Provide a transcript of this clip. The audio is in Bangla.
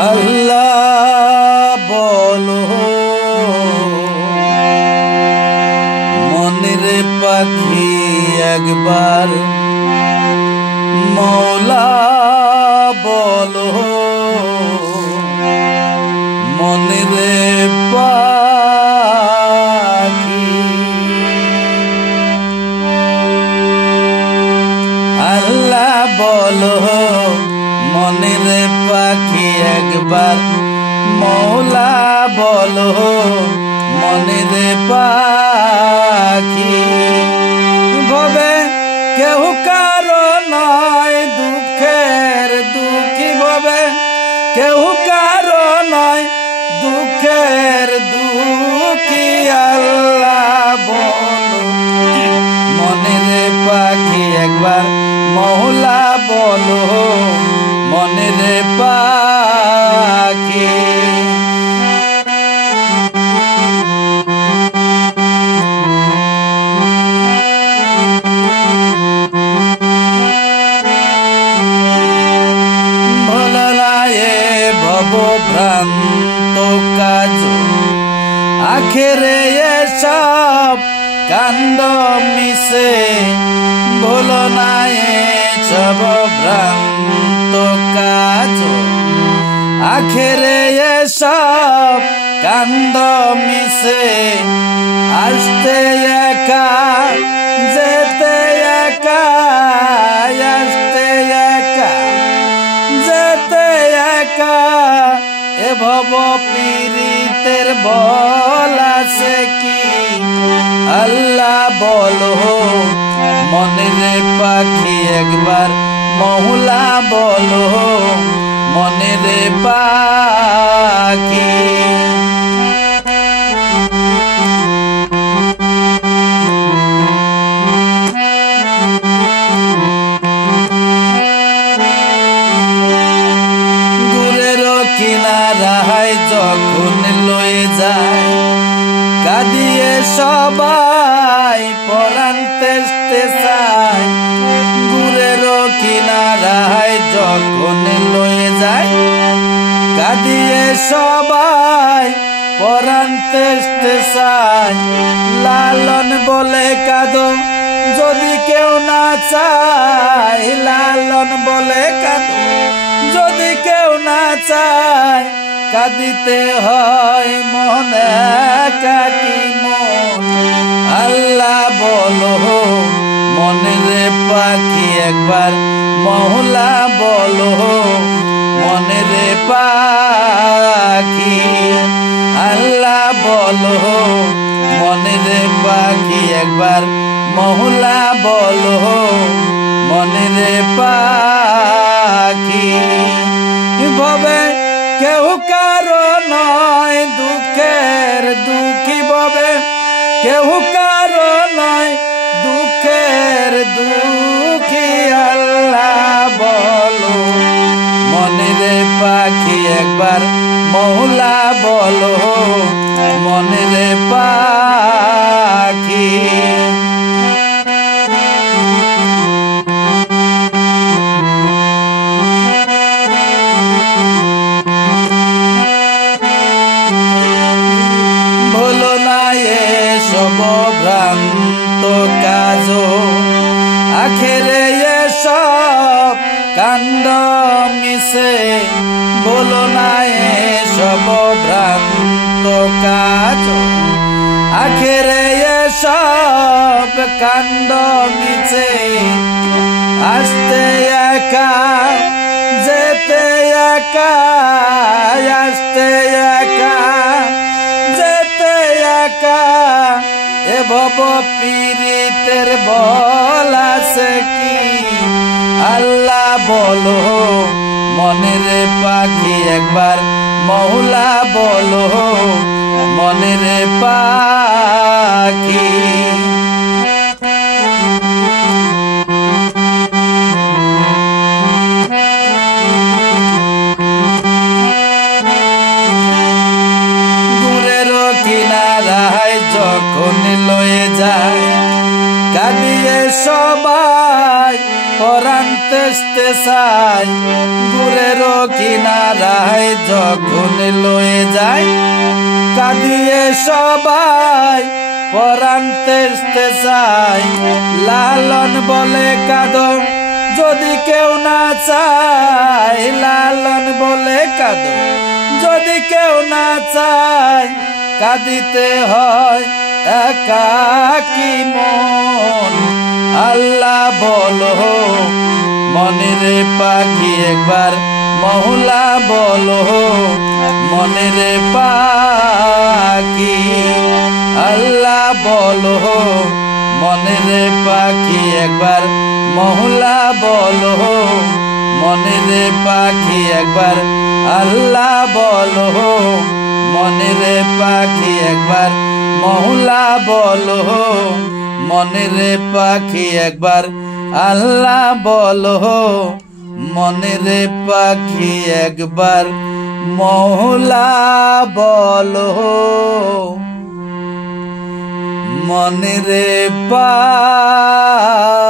আল্লাহ বলো মনের পাখি একবার মৌলা বলো মনের পাখি আল্লাহ বলো মনের পাখি একবার মৌলা বলো মনের পাখি ভবে কেউ কারো নয় দুঃখের দুঃখী ভবে কেউ কারো নয় দুঃখের দুঃখী আল্লাহ বলো মনের পাখি একবার মৌলা বলো মনের পাখি ভোলালায়ে ভবভ্রান্ত কাজ আখেরে এসব কান্দ মিশে ভোলো নাই সব ভ্রান্ত কাজ আখেরে এসব কান্দ মিশে আসতে একা যেতে একা আসতে একা যেতে একা এ ভব পীড়িতের বল আছে কি আল্লাহ বলো মনের পাখি একবার মৌলা বলো মনের পাখি গুরের কিনারায় যখন লয়ে যায় কাঁদিয়ে সবাই পরাণ তেষ্তে চায় গুরের কিনারায় যখন লয়ে যায় কাঁদিয়ে সবাই পরাণ তেষ্তে চায় লালন বলে কাঁদো যদি কেউ না চায় লালন বলে কাঁদো যদি কেউ না চায় কাঁদিতে হয় মনে কাকি মন আল্লাহ বলো মনের পাখি একবার মৌলা বলো মনের পাখি আল্লাহ বলো মনের পাখি একবার মৌলা বলো মনের পাখি ভবে কেউ কারো নয় দুঃখের দুঃখী ভবে কেউ কারো নয় দুঃখের দুঃখী আল্লাহ বলো মনের পাখি একবার মৌলা বলো মনের পাখি সব ভ্রান্ত কাজ আখেরে এসব কাণ্ড মিশে বলো না সব ভ্রান্ত কাজ আখেরে এসব কাণ্ড মিশে আসতে একা যেতে একা আসতে একা যেতে একা এ ভব পীড়িতের বল আছে কি আল্লাহ বলো মনের পাখি একবার মৌলা বলো মনের পাখি গুরের কিনারায় যখন লয়ে যায় কাঁদিয়ে সবাই পরাণ তেসতে চাই গুরের কিনারায় যখন লয়ে যায় কাঁদিয়ে সবাই পরাণ তেসতে চাই লালন বলে কাঁদো যদি কেউ না চায় লালন বলে কাঁদো যদি কেউ না চায় কাঁদিতে হয় একাকী মন আল্লাহ বলো মনের পাখি একবার মহুলা বলো মনের পাখি আল্লাহ বলো মনের পাখি একবার মহুলা বলো মনের পাখি একবার আল্লাহ বলো মনের পাখি একবার মহুলা বলো মনের পাখি একবার আল্লাহ বলো মনের পাখি একবার মহুলা বলো মনের পাখি